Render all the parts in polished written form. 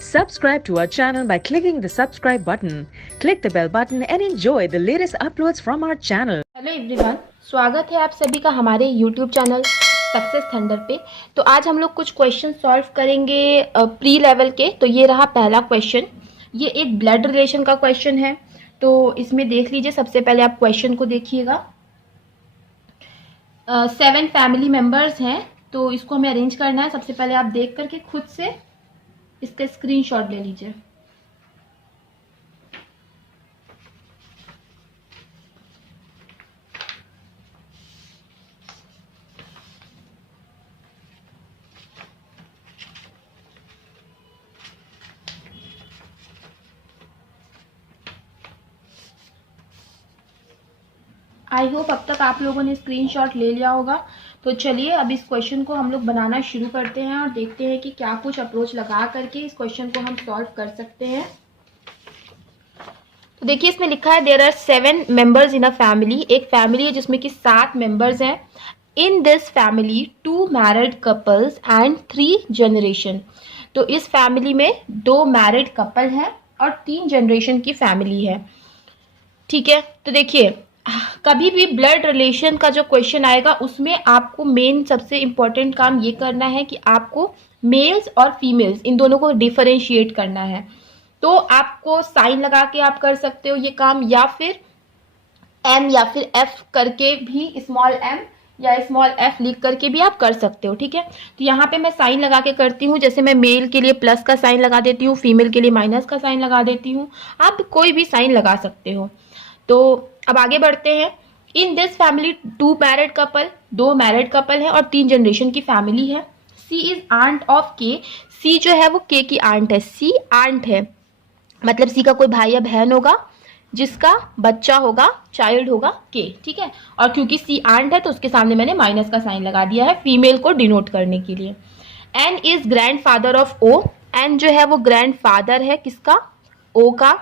Subscribe to our channel by clicking the subscribe button. Click the bell button and enjoy the latest uploads from our channel. Hello everyone, स्वागत है आप सभी का हमारे YouTube channel success thunder पे। तो आज हम लोग कुछ क्वेश्चन सॉल्व करेंगे प्री लेवल के। तो ये रहा पहला क्वेश्चन, ये एक ब्लड रिलेशन का क्वेश्चन है। तो इसमें देख लीजिए, सबसे पहले आप क्वेश्चन को देखिएगा। 7 फैमिली मेम्बर्स हैं, तो इसको हमें अरेंज करना है। सबसे पहले आप देख करके खुद से इसका स्क्रीनशॉट ले लीजिए। आई होप अब तक आप लोगों ने स्क्रीनशॉट ले लिया होगा। तो चलिए अब इस क्वेश्चन को हम लोग बनाना शुरू करते हैं और देखते हैं कि क्या कुछ अप्रोच लगा करके इस क्वेश्चन को हम सॉल्व कर सकते हैं। तो देखिए, इसमें लिखा है there are 7 members in a family. एक फैमिली है जिसमें कि 7 मेंबर्स हैं। In this family 2 married couples and 3 generation. तो इस फैमिली में 2 मैरिड कपल हैं और 3 जनरेशन की फैमिली है। ठीक है, तो देखिए, कभी भी ब्लड रिलेशन का जो क्वेश्चन आएगा उसमें आपको मेन सबसे इम्पोर्टेंट काम ये करना है कि आपको मेल्स और फीमेल्स इन दोनों को डिफरेंशिएट करना है। तो आपको साइन लगा के आप कर सकते हो ये काम, या फिर एम या फिर एफ करके भी, स्मॉल एम या स्मॉल एफ लिख करके भी आप कर सकते हो। ठीक है, तो यहाँ पे मैं साइन लगा के करती हूँ। जैसे मैं मेल के लिए प्लस का साइन लगा देती हूँ, फीमेल के लिए माइनस का साइन लगा देती हूँ। आप कोई भी साइन लगा सकते हो। तो अब आगे बढ़ते हैं। In this family 2 married couple, 2 married couple है और 3 जनरेशन की फैमिली है। सी इज आंट ऑफ के। सी जो है वो के की आंट है। सी आंट है, मतलब सी का कोई भाई या बहन होगा जिसका बच्चा होगा, चाइल्ड होगा के। ठीक है, और क्योंकि सी आंट है तो उसके सामने मैंने माइनस का साइन लगा दिया है फीमेल को डिनोट करने के लिए। N is grandfather of O. N जो है वो ग्रैंड फादर है किसका? ओ का।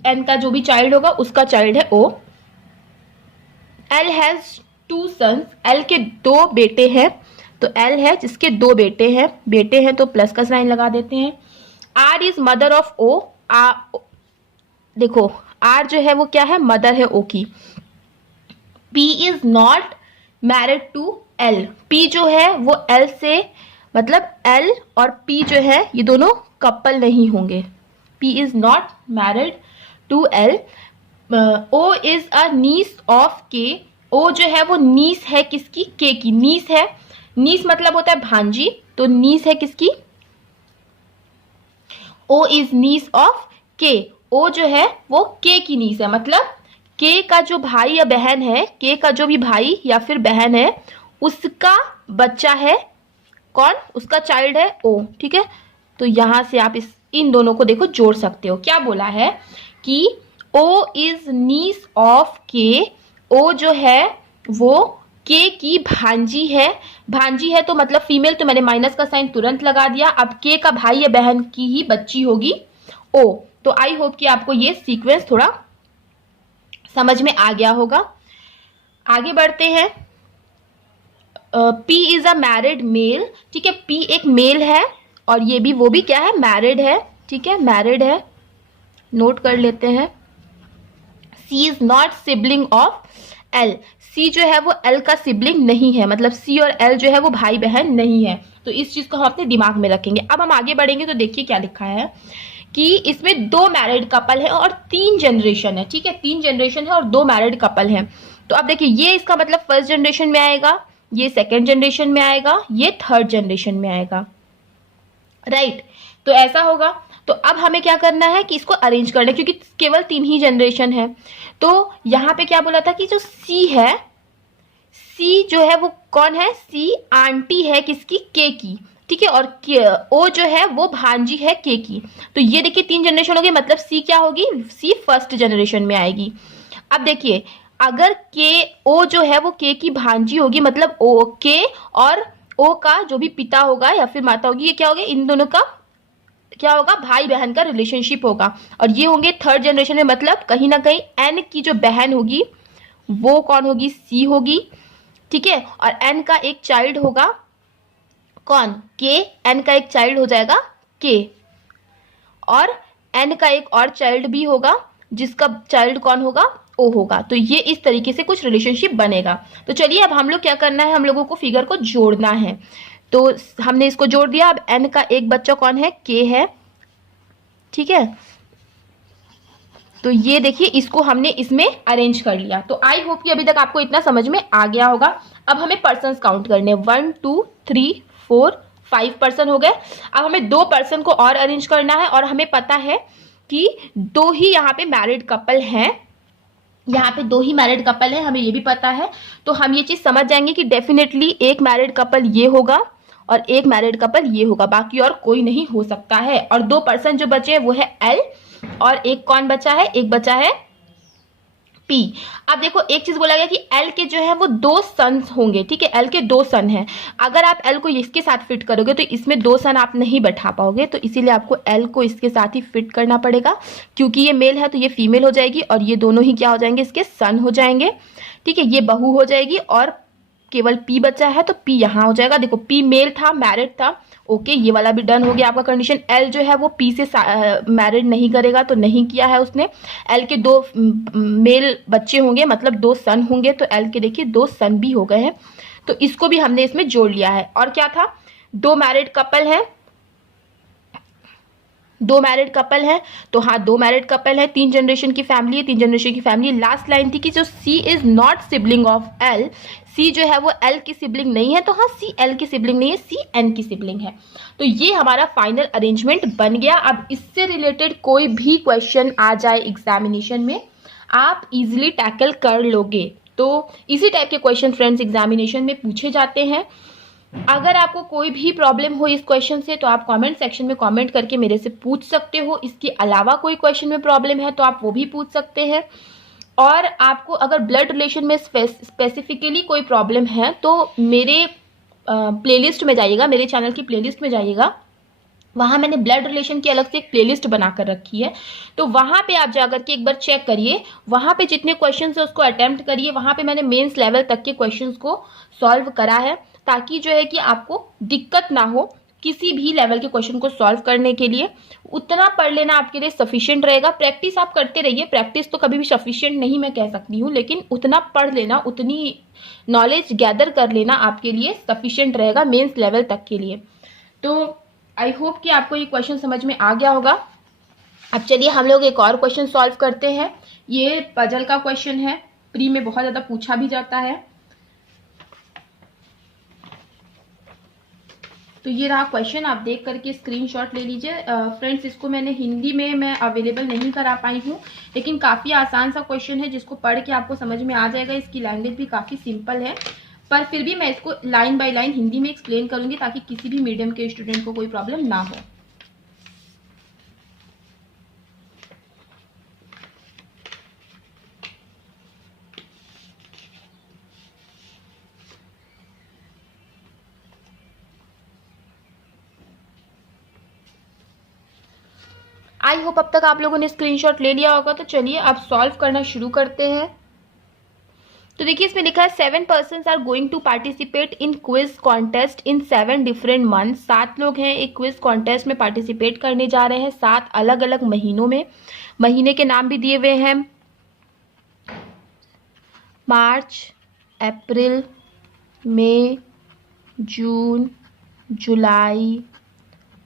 एन का जो भी चाइल्ड होगा उसका चाइल्ड है O. L has 2 sons. L के 2 बेटे हैं। तो एल है जिसके 2 बेटे हैं तो प्लस का साइन लगा देते हैं। R is mother of O. देखो, आर जो है वो क्या है? मदर है ओ की। P is not married to L. P जो है वो एल से, मतलब एल और पी जो है ये दोनों कपल नहीं होंगे। P is not married to L. O is a niece of K. O जो है वो नीस है किसकी? के की। नीस है, नीस मतलब होता है भांजी, तो नीस है किसकी? ओ is gneiss of K. O जो है वो के की नीस है, मतलब के का जो भाई या बहन है, के का जो भी भाई या फिर बहन है उसका बच्चा है कौन? उसका चाइल्ड है ओ। ठीक है, तो यहां से आप इन दोनों को देखो जोड़ सकते हो। क्या बोला है कि ओ is gneiss of K. O जो है वो के की भांजी है। भांजी है तो मतलब फीमेल, तो मैंने माइनस का साइन तुरंत लगा दिया। अब के का भाई या बहन की ही बच्ची होगी ओ। तो आई होप कि आपको ये सीक्वेंस थोड़ा समझ में आ गया होगा। आगे बढ़ते हैं। P is a married male. ठीक है, पी एक मेल है और ये भी, वो भी क्या है? मैरिड है। ठीक है, मैरिड है, नोट कर लेते हैं। C is not sibling of L. C जो है वो एल का सिबलिंग नहीं है, मतलब सी और एल जो है वो भाई बहन नहीं है। तो इस चीज को हम अपने दिमाग में रखेंगे। अब हम आगे बढ़ेंगे तो देखिए क्या लिखा है कि इसमें 2 मैरिड कपल है और 3 जनरेशन है। ठीक है, 3 जनरेशन है और 2 मैरिड कपल है। तो अब देखिए, ये इसका मतलब फर्स्ट जनरेशन में आएगा, ये सेकेंड जनरेशन में आएगा, ये थर्ड जनरेशन में आएगा। राइट, तो ऐसा होगा। तो अब हमें क्या करना है कि इसको अरेंज करना है, क्योंकि केवल 3 ही जनरेशन है। तो यहाँ पे क्या बोला था कि जो सी है, सी जो है वो कौन है? सी आंटी है किसकी? के की। ठीक है, और ओ जो है वो भांजी है के की। तो ये देखिए 3 जनरेशन हो गए, मतलब सी क्या होगी? सी फर्स्ट जनरेशन में आएगी। अब देखिए, अगर के ओ जो है वो के की भांजी होगी, मतलब ओ के और ओ का जो भी पिता होगा या फिर माता होगी, ये क्या होगा? इन दोनों का क्या होगा? भाई बहन का रिलेशनशिप होगा। और ये होंगे थर्ड जनरेशन में, मतलब कहीं ना कहीं एन की जो बहन होगी वो कौन होगी, सी होगी, ठीक है। और एन का एक चाइल्ड होगा कौन, के, एन का एक चाइल्ड हो जाएगा के, और एन का एक और चाइल्ड भी होगा जिसका चाइल्ड कौन होगा, ओ होगा। तो ये इस तरीके से कुछ रिलेशनशिप बनेगा। तो चलिए अब हम लोग क्या करना है, हम लोगों को फिगर को जोड़ना है। तो हमने इसको जोड़ दिया। अब एन का एक बच्चा कौन है, के है, ठीक है। तो ये देखिए इसको हमने इसमें अरेंज कर लिया। तो आई होप कि अभी तक आपको इतना समझ में आ गया होगा। अब हमें पर्सन काउंट करने, 1 2 3 4 5 पर्सन हो गए। अब हमें 2 पर्सन को और अरेंज करना है, और हमें पता है कि 2 ही यहाँ पे मैरिड कपल हैं, यहाँ पे 2 ही मैरिड कपल है, हमें ये भी पता है। तो हम ये चीज समझ जाएंगे कि डेफिनेटली एक मैरिड कपल ये होगा और एक मैरिड कपल ये होगा, बाकी और कोई नहीं हो सकता है। और 2 पर्सन जो बचे हैं वो है एल, और एक कौन बचा है, एक बचा है पी। अब देखो एक चीज बोला गया कि एल के जो है वो 2 सन्स होंगे, ठीक है, एल के 2 सन हैं। अगर आप एल को इसके साथ फिट करोगे तो इसमें 2 सन आप नहीं बैठा पाओगे, तो इसीलिए आपको एल को इसके साथ ही फिट करना पड़ेगा। क्योंकि ये मेल है तो ये फीमेल हो जाएगी, और ये दोनों ही क्या हो जाएंगे, इसके सन हो जाएंगे, ठीक है। ये बहू हो जाएगी, और केवल पी बचा है तो पी यहाँ हो जाएगा। देखो पी मेल था, मैरिड था, ओके, ये वाला भी डन हो गया आपका कंडीशन। एल जो है वो पी से मैरिड नहीं करेगा, तो नहीं किया है उसने। एल के 2 मेल बच्चे होंगे, मतलब 2 सन होंगे, तो एल के देखिए 2 सन भी हो गए हैं। तो इसको भी हमने इसमें जोड़ लिया है। और क्या था, 2 मैरिड कपल है, 2 मैरिड कपल है, तो हाँ 2 मैरिड कपल है, 3 जनरेशन की फैमिली है, 3 जनरेशन की फैमिली। लास्ट लाइन थी कि जो C is not sibling of L, C जो है वो एल की सिबलिंग नहीं है, तो हाँ सी एल की सिबलिंग नहीं है, सी एन की सिबलिंग है। तो ये हमारा फाइनल अरेंजमेंट बन गया। अब इससे रिलेटेड कोई भी क्वेश्चन आ जाए एग्जामिनेशन में, आप इजिली टैकल कर लोगे। तो इसी टाइप के क्वेश्चन फ्रेंड्स एग्जामिनेशन में पूछे जाते हैं। अगर आपको कोई भी प्रॉब्लम हो इस क्वेश्चन से तो आप कमेंट सेक्शन में कमेंट करके मेरे से पूछ सकते हो। इसके अलावा कोई क्वेश्चन में प्रॉब्लम है तो आप वो भी पूछ सकते हैं। और आपको अगर ब्लड रिलेशन में स्पेसिफिकली कोई प्रॉब्लम है तो मेरे प्लेलिस्ट में जाइएगा, मेरे चैनल की प्लेलिस्ट में जाइएगा, वहाँ मैंने ब्लड रिलेशन की अलग से एक प्लेलिस्ट बनाकर रखी है। तो वहाँ पे आप जाकर के एक बार चेक करिए, वहाँ पे जितने क्वेश्चंस है उसको अटेम्प्ट करिए। वहाँ पे मैंने मेंस लेवल तक के क्वेश्चंस को सॉल्व करा है, ताकि जो है कि आपको दिक्कत ना हो किसी भी लेवल के क्वेश्चन को सॉल्व करने के लिए। उतना पढ़ लेना आपके लिए सफिशिएंट रहेगा। प्रैक्टिस आप करते रहिए, प्रैक्टिस तो कभी भी सफिशिएंट नहीं मैं कह सकती हूँ, लेकिन उतना पढ़ लेना, उतनी नॉलेज गैदर कर लेना आपके लिए सफिशिएंट रहेगा मेंस लेवल तक के लिए। तो आई होप कि आपको ये क्वेश्चन समझ में आ गया होगा। अब चलिए हम लोग एक और क्वेश्चन सॉल्व करते हैं। ये पजल का क्वेश्चन है, प्री में बहुत ज़्यादा पूछा भी जाता है। तो ये रहा क्वेश्चन, आप देख करके स्क्रीनशॉट ले लीजिए। फ्रेंड्स इसको मैंने हिंदी में मैं अवेलेबल नहीं करा पाई हूँ, लेकिन काफ़ी आसान सा क्वेश्चन है जिसको पढ़ के आपको समझ में आ जाएगा। इसकी लैंग्वेज भी काफ़ी सिंपल है, पर फिर भी मैं इसको लाइन बाय लाइन हिंदी में एक्सप्लेन करूंगी ताकि किसी भी मीडियम के स्टूडेंट को कोई प्रॉब्लम ना हो। आई होप अब तक आप लोगों ने स्क्रीनशॉट ले लिया होगा। तो चलिए अब सॉल्व करना शुरू करते हैं। तो देखिए इसमें लिखा है 7 persons are going to participate in quiz contest in 7 different month. 7 लोग हैं एक क्विज कॉन्टेस्ट में पार्टिसिपेट करने जा रहे हैं 7 अलग अलग महीनों में। महीने के नाम भी दिए हुए हैं, मार्च, अप्रैल, मई, जून, जुलाई,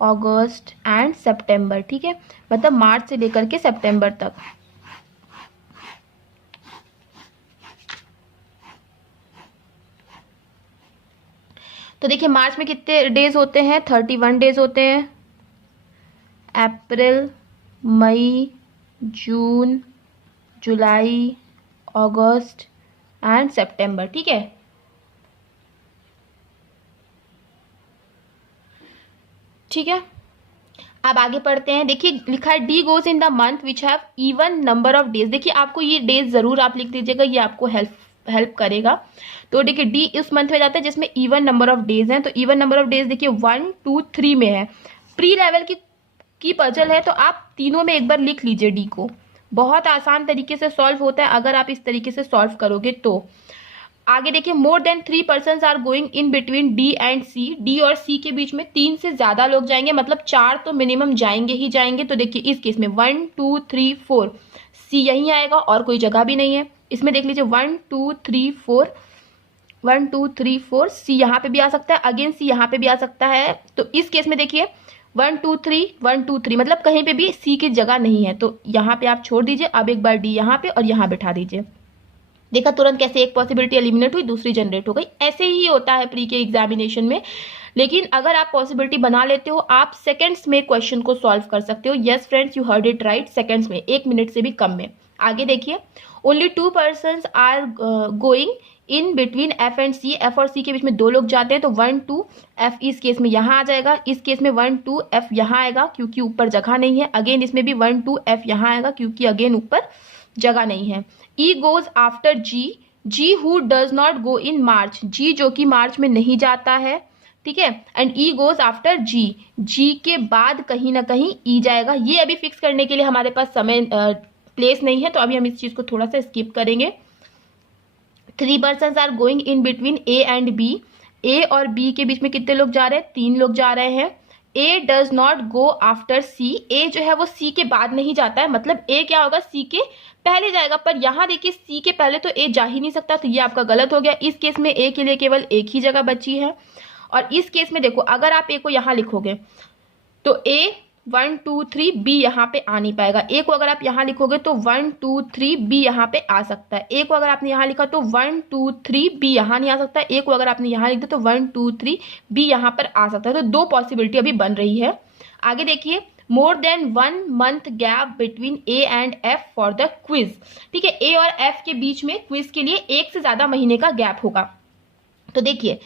अगस्त एंड सितंबर, ठीक है, मतलब मार्च से लेकर के सितंबर तक। तो देखिए मार्च में कितने डेज होते हैं, 31 डेज होते हैं। अप्रैल, मई, जून, जुलाई, अगस्त एंड सितंबर, ठीक है। ठीक है, अब आगे पढ़ते हैं। देखिए लिखा है D goes in the month which have even number of days. देखिए आपको ये डेज जरूर आप लिख दीजिएगा, ये आपको हेल्प करेगा। तो देखिए डी उस मंथ में जाता है जिसमें इवन नंबर ऑफ डेज हैं। तो इवन नंबर ऑफ डेज देखिए 1 2 3 में है। प्री लेवल की पजल है तो आप तीनों में एक बार लिख लीजिए डी को। बहुत आसान तरीके से सॉल्व होता है अगर आप इस तरीके से सॉल्व करोगे तो। आगे देखिए, more than 3 person are going in between D and C. D और सी के बीच में 3 से ज्यादा लोग जाएंगे, मतलब 4 तो मिनिमम जाएंगे ही जाएंगे। तो देखिए इस केस में 1 2 3 4 सी यहीं आएगा और कोई जगह भी नहीं है। इसमें देख लीजिए 1 2 3 4 1 2 3 4 सी यहाँ पे भी आ सकता है, अगेन सी यहाँ पे भी आ सकता है। तो इस केस में देखिए 1 2 3 1 2 3, मतलब कहीं पे भी सी की जगह नहीं है, तो यहाँ पे आप छोड़ दीजिए। अब एक बार डी यहाँ पे और यहाँ बैठा दीजिए। देखा तुरंत कैसे एक पॉसिबिलिटी एलिमिनेट हुई, दूसरी जनरेट हो गई। ऐसे ही होता है प्री के एग्जामिनेशन में। लेकिन अगर आप पॉसिबिलिटी बना लेते हो, आप सेकंड्स में क्वेश्चन को सॉल्व कर सकते हो। Yes friends, you heard it right, seconds में, 1 मिनट से भी कम में। आगे देखिए, only 2 person are going in between F and C. F और सी के बीच में 2 लोग जाते हैं, तो 1 2 एफ इस केस में यहाँ आ जाएगा। इस केस में 1 2 एफ यहाँ आएगा क्योंकि ऊपर जगह नहीं है। अगेन इसमें भी 1 2 एफ यहाँ आएगा क्योंकि अगेन ऊपर जगह नहीं है। E goes after G. G who does not go in March. G जो कि मार्च में नहीं जाता है, ठीक है। And E goes after G. G के बाद कहीं ना कहीं ई जाएगा। ये अभी फिक्स करने के लिए हमारे पास समय प्लेस नहीं है, तो अभी हम इस चीज को थोड़ा सा स्किप करेंगे। 3 person are going in between A and B. A और बी के बीच में कितने लोग जा रहे हैं? 3 लोग जा रहे हैं। ए डज नॉट गो आफ्टर सी। ए जो है वो सी के बाद नहीं जाता है, मतलब ए क्या होगा, सी के पहले जाएगा। पर यहाँ देखिए सी के पहले तो ए जा ही नहीं सकता, तो ये आपका गलत हो गया। इस केस में ए के लिए केवल एक ही जगह बची है। और इस केस में देखो, अगर आप ए को यहाँ लिखोगे तो ए 1 2 3 बी यहाँ पे आ नहीं पाएगा। ए को अगर आप यहाँ लिखोगे तो 1 2 3 बी यहाँ पे आ सकता है। ए को अगर आपने यहाँ लिखा तो 1 2 3 बी यहाँ नहीं आ सकता। ए को अगर आपने यहाँ लिख दिया तो 1 2 3 बी यहाँ पर आ सकता है। तो 2 पॉसिबिलिटी अभी बन रही है। आगे देखिए, more then 1 month gap between A and F for the quiz. ठीक है, ए और एफ के बीच में क्विज के लिए 1 से ज्यादा महीने का गैप होगा। तो देखिए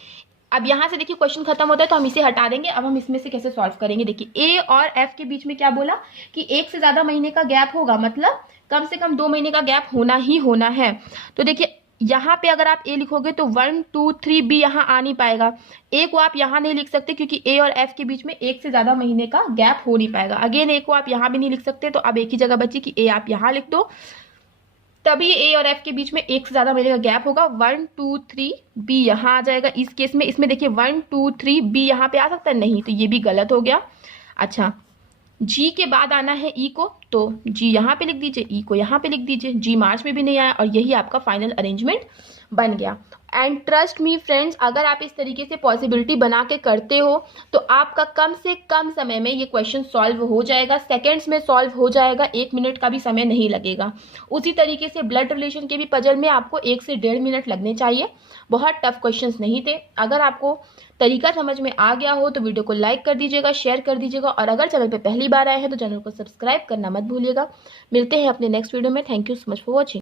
अब यहां से देखिए क्वेश्चन खत्म होता है, तो हम इसे हटा देंगे। अब हम इसमें से कैसे सॉल्व करेंगे, देखिए ए और एफ के बीच में क्या बोला कि 1 से ज्यादा महीने का गैप होगा, मतलब कम से कम 2 महीने का गैप होना ही होना है। तो देखिए यहाँ पे अगर आप ए लिखोगे तो 1 2 3 बी यहाँ आ नहीं पाएगा। ए को आप यहाँ नहीं लिख सकते क्योंकि ए और एफ के बीच में 1 से ज्यादा महीने का गैप हो नहीं पाएगा। अगेन ए को आप यहाँ भी नहीं लिख सकते, तो अब एक ही जगह बची कि ए आप यहाँ लिख दो, तभी ए और एफ के बीच में 1 से ज्यादा महीने का गैप होगा। 1 2 3 बी यहाँ आ जाएगा इस केस में। इसमें देखिए 1 2 3 बी यहाँ पे आ सकता है, नहीं, तो ये भी गलत हो गया। अच्छा, जी के बाद आना है ई को, तो जी यहाँ पे लिख दीजिए, ई को यहाँ पे लिख दीजिए। जी मार्च में भी नहीं आया और यही आपका फाइनल अरेंजमेंट बन गया। एंड ट्रस्ट मी फ्रेंड्स, अगर आप इस तरीके से पॉसिबिलिटी बना के करते हो तो आपका कम से कम समय में ये क्वेश्चन सॉल्व हो जाएगा, सेकंड्स में सॉल्व हो जाएगा, 1 मिनट का भी समय नहीं लगेगा। उसी तरीके से ब्लड रिलेशन के भी पजल में आपको 1 से 1.5 मिनट लगने चाहिए। बहुत टफ क्वेश्चंस नहीं थे। अगर आपको तरीका समझ में आ गया हो तो वीडियो को लाइक कर दीजिएगा, शेयर कर दीजिएगा, और अगर चैनल पे पहली बार आए हैं तो चैनल को सब्सक्राइब करना मत भूलिएगा। मिलते हैं अपने नेक्स्ट वीडियो में। Thank you so much for watching.